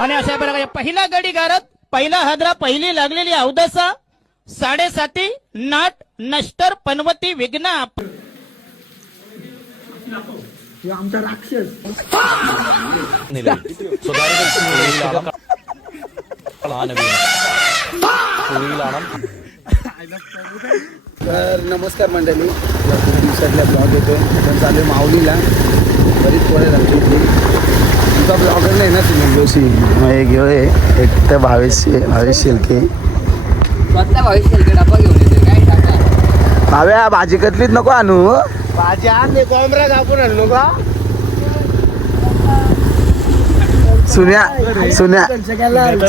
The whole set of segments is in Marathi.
आणि अशा प्रकारे पहिला गडी गारत, पहिला हादरा, पहिली लागलेली अवदसा, 7.5 नाट नष्टर पनवती विघ्न. आमचा राक्षस तर नमस्कार मंडळी, खूप दिवसातल्या ब्लॉग येतोय. पण चालू आहे माऊलीला, बरीच पोरं झाली इथली. तुमचा ब्लॉगर नाही ना तुम्ही जोशी एक घेऊ एक तर भावेश शेलके. भाव्या भाजी कटलीत नको आणू, भाजी आण कोंबरा कापून आणू का.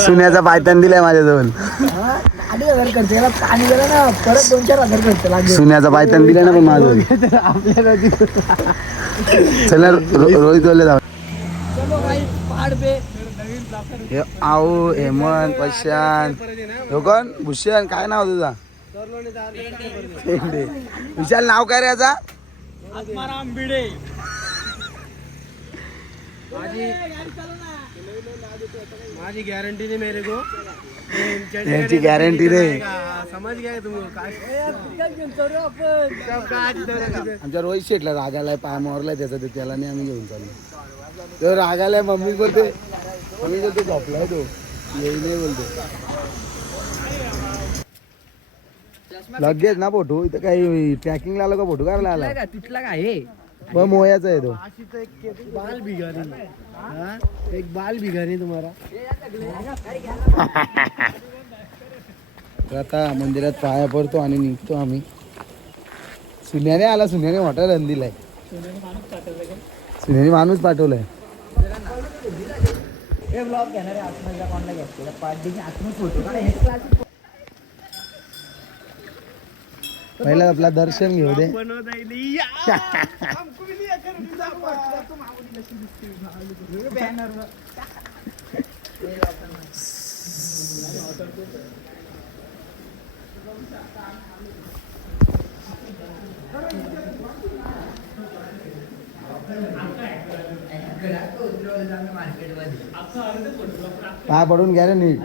सुन्याचा पायतान दिलाय माझ्याजवळ. सुन्याचा पायतान दिलाय ना पण माझं. चला रोहित बोलले जाऊ. आओ हेमंत प्रशांत कोण भूषण काय नाव तुझा. विशाल नाव काय रे याचा. माझी गॅरंटी नाही मेरे को. यांची गॅरंटी नाही. समज घ्या तुम्ही. आमच्या रोहित शेटला रागालाय, पाय मोरलाय त्याचा, त्याला नाही आम्ही घेऊन चाललो. तो रागालाय. मम्मी बोलते झोपलाय तो, येई नाही बोलतो. लगेच ना फोटो इथं काही ट्रॅकिंगला आलो का फोटो काढला आला तुटला काय मग मोयाचा आहे तो. बाल भिगारी, एक बाल भिगारी तुम्हाला. आता मंदिरात पाया पडतो आणि निघतो आम्ही. सुन्याने आला, सुन्याने मोठा रन दिलाय. सुन्याने माणूस पाठवलाय. पहिला आपला दर्शन घेऊ दे. पाय पडून घ्या रे नीट.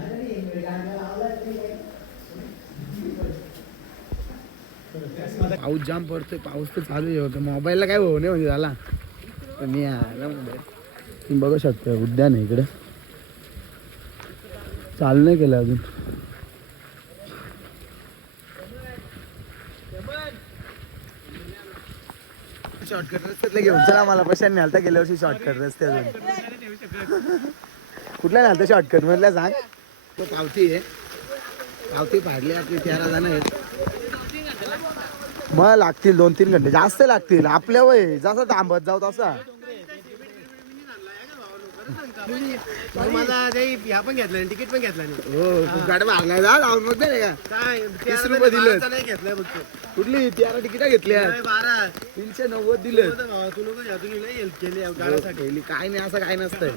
पाऊस जाम पडतोय. पाऊस तर चालू आहे. मोबाईलला काय होऊ नये म्हणजे झाला. पण मी तुम्ही बघू शकता उद्यान आहे इकडे. चालू नाही केलं अजून. शॉर्टकट रस्त्यातले घेऊन चला. मला पैशाने न्यालता गेल्या वर्षी शॉर्टकट रस्त्यातून. कुठल्या न्यालता शॉर्टकट मधल्या सांग. तो पावती आहे. पावती फाडली आपली 13 जण आहेत. मग लागतील 2-3 घंटे जास्त लागतील. आपल्या वय जसं थांबत जाऊ तसा. माझा ह्या पण घेतला, तिकीट पण घेतला नाही. हो गाडी मारला जा जाऊन मग नाही का. काय 30 रुपये दिले नाही घेतलं फक्त. कुठली 13 तिकीटा घेतल्या. 12 390 दिले. तू लोक हेल्प केली गाड्यासाठी. काय नाही असं काय नसतंय.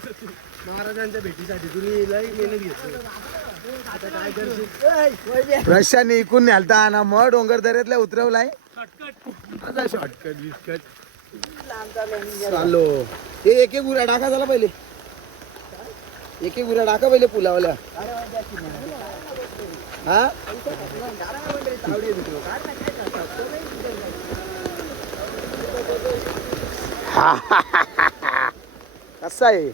महाराजांच्या भेटीसाठी तुम्ही लई मेहनत घेतली. आता काय करशील. प्रशाने इकून न्यालता ना मग डोंगर दऱ्यातल्या उतरवलाय. शॉर्टकट बिस्कट चालो. हे एक गुरा टाका झाला पहिले. एक गुरा टाका पहिले पुलावल्या. हा कसा आहे.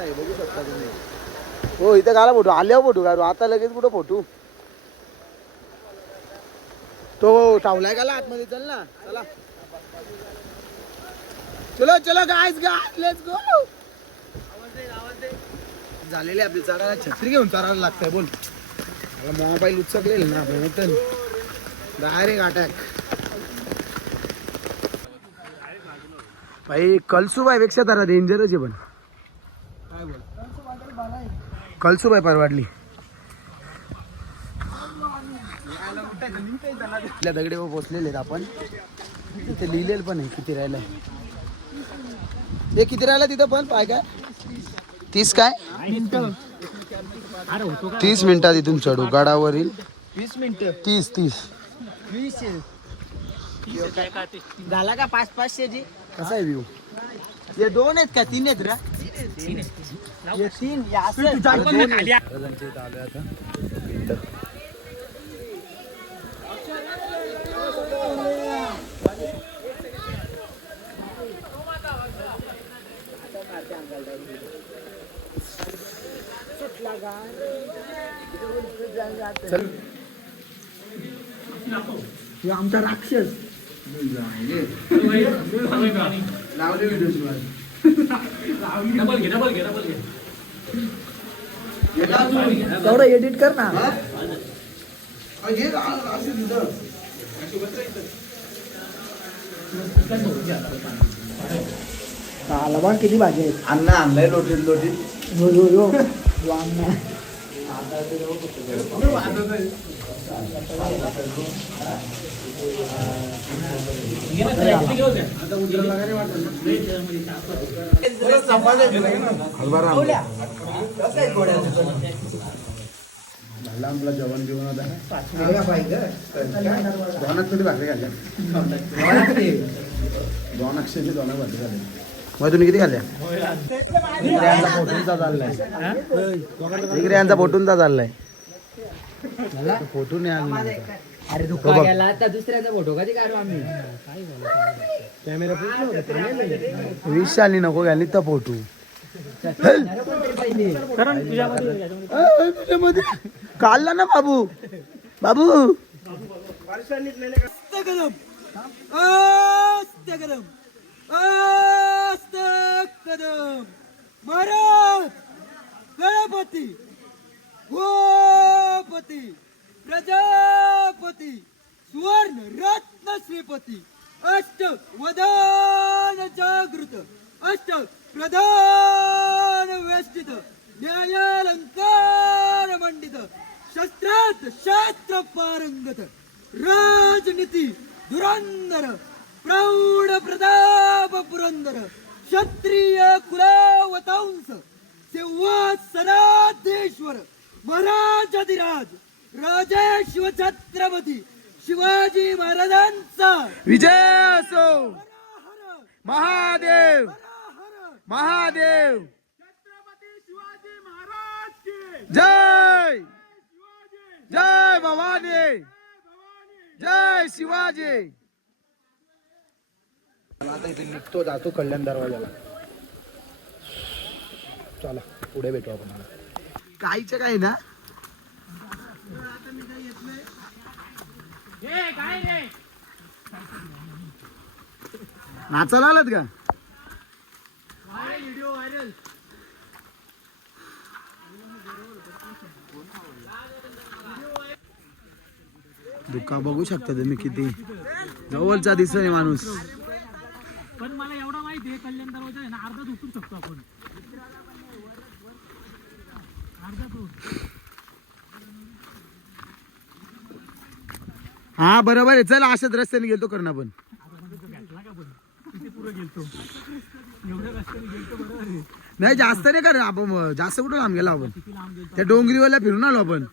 बघू शकता तुम्ही. हो इथं घाला फोटो. आल्यावर फोटो काढू. आता लगेच कुठं फोटो. तो टावलाय गाला आतमध्ये. चल ना चला. चलो चलो गाइस लेट्स गो. झालेले आपली चढायला छत्री घेऊन चढायला लागतंय. बोल मोबाईल उचकलेले ना आपल्या डायरेक्ट अटॅक. भाई कलसुबाई पेक्षा जरा डेंजरच आहे. पण काय बोल कलसुबाई परवाडली. दगडीवर पोचलेले आहेत आपण. तिथे लिहिलेलं पण आहे किती राहिलंय. हे किती राहिलं तिथं पण पाय काय 30 काय 30 मिनिटात इथून चढू गडावरील. 20 मिनिटं 30 20 झाला का 500-500 जी. कसा आहे व्ह्यू. हे 2 आहेत का 3 आहेत रे हे 3 हे असं आहे. तुझ्या पण दोन खाली आहेत. महाराजांच्या इथं आलोय आता पिंड. चल. हे आमचा राक्षस लावले व्हिडिओ तेवढं एडिट कर ना आला किती भाजी आहेत अण्णा आणलाय लोटीत लोटीत हो हो हो अण्णा आपला जेवण जेवण होता दोनात थोडी भाकरी खाल्ल्या दोन अक्षरची दोन भाकरी खाल्ल्या मग तुम्ही किती खाल्ल्या फोटूंचा चाललाय यांचा फोटूंचा चाललाय फोटो नाही आला अरे दुःखा गेला आता दुसऱ्याचा फोटो कधी काढू आम्ही कॅमेरा वीस आली नको घाली तर फोटो काढला ना बाबू बाबू महाराज गणपती गोपती प्रजापती सुवर्ण रत्न श्रीपती अष्ट वदान जागृत अष्ट प्रधान वेष्टित न्यायालंकार मंडित शस्त्रात शास्त्र पारंगत राजनीती धुरंधर प्रौढ प्रताप पुरंदर क्षत्रिय कुलावतांस सिंहासनाधीश्वर महाराजाधिराज राजे शिवछत्रपती शिवाजी महाराजांचा विजय असो महादेव महादेव जय जय भवानी जय शिवाजी आता इथे निघतो जातो कल्याण दरवाजाला चला पुढे भेटू आपण काहीच काही ना नाचायला आलात का दुःखा बघू शकता तुम्ही किती जवळचा दिसतोय माणूस पण मला एवढा माहिती आहे कल्याण दरवाजा आहे ना अर्धा उतरू शकतो आपण हा बरोबर आहे चल अशाच रस्त्याने गेलतो करण आपण नाही जास्त नाही कर आपण जास्त कुठं लांब गेला आपण त्या डोंगरीवाला फिरून आलो आपण